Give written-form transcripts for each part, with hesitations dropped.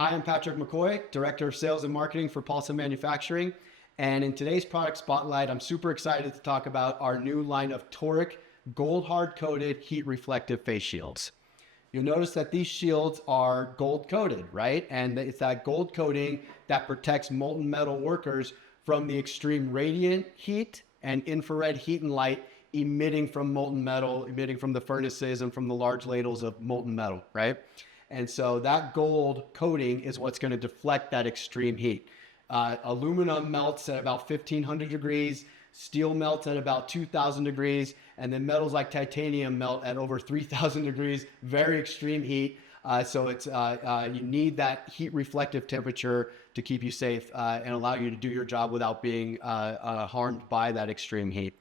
Hi, I'm Patrick McCoy, Director of Sales and Marketing for Paulson Manufacturing. And in today's product spotlight, I'm super excited to talk about our new line of Toric gold hard coated heat reflective face shields. You'll notice that these shields are gold coated, right? And it's that gold coating that protects molten metal workers from the extreme radiant heat and infrared heat and light emitting from molten metal, emitting from the furnaces and from the large ladles of molten metal, right? And so that gold coating is what's going to deflect that extreme heat. Aluminum melts at about 1500 degrees, steel melts at about 2000 degrees, and then metals like titanium melt at over 3000 degrees, very extreme heat. So you need that heat reflective temperature to keep you safe and allow you to do your job without being harmed by that extreme heat.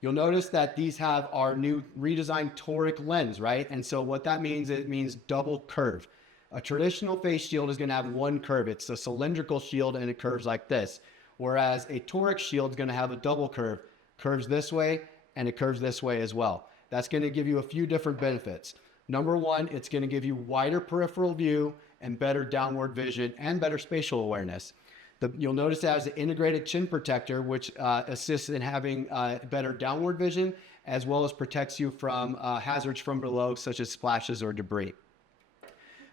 You'll notice that these have our new redesigned toric lens, right? And so what that means, it means double curve. A traditional face shield is going to have one curve. It's a cylindrical shield and it curves like this. Whereas a toric shield is going to have a double curve. Curves this way and it curves this way as well. That's going to give you a few different benefits. Number one, it's going to give you wider peripheral view and better downward vision and better spatial awareness. You'll notice it has an integrated chin protector, which assists in having better downward vision, as well as protects you from hazards from below, such as splashes or debris.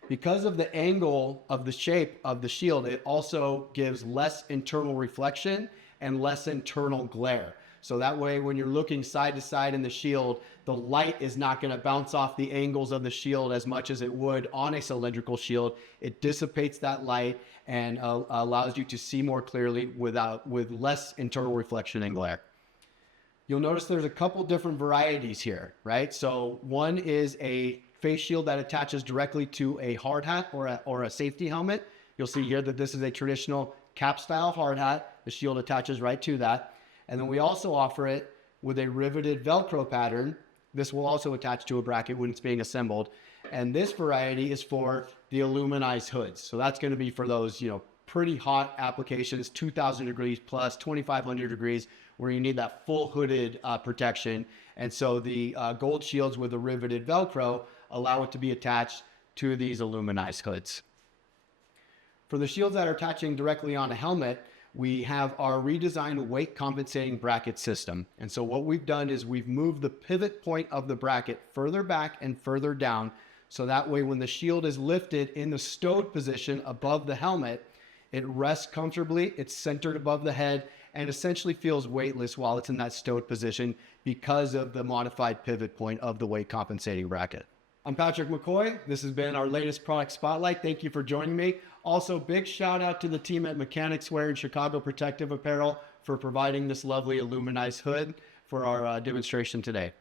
Because of the angle of the shape of the shield, it also gives less internal reflection and less internal glare. So that way, when you're looking side to side in the shield, the light is not going to bounce off the angles of the shield as much as it would on a cylindrical shield. It dissipates that light and allows you to see more clearly with less internal reflection and glare. You'll notice there's a couple different varieties here, right? So one is a face shield that attaches directly to a hard hat or a safety helmet. You'll see here that this is a traditional cap style hard hat. The shield attaches right to that. And then we also offer it with a riveted Velcro pattern. This will also attach to a bracket when it's being assembled. And this variety is for the aluminized hoods. So that's going to be for those, pretty hot applications, 2000 degrees plus 2500 degrees, where you need that full hooded protection. And so the gold shields with the riveted Velcro allow it to be attached to these aluminized hoods. For the shields that are attaching directly on a helmet, we have our redesigned weight compensating bracket system. And so what we've done is we've moved the pivot point of the bracket further back and further down. So that way, when the shield is lifted in the stowed position above the helmet, it rests comfortably, it's centered above the head, and essentially feels weightless while it's in that stowed position because of the modified pivot point of the weight compensating bracket. I'm Patrick McCoy. This has been our latest product spotlight. Thank you for joining me. Also, big shout out to the team at Mechanics Wear and Chicago Protective Apparel for providing this lovely aluminized hood for our demonstration today.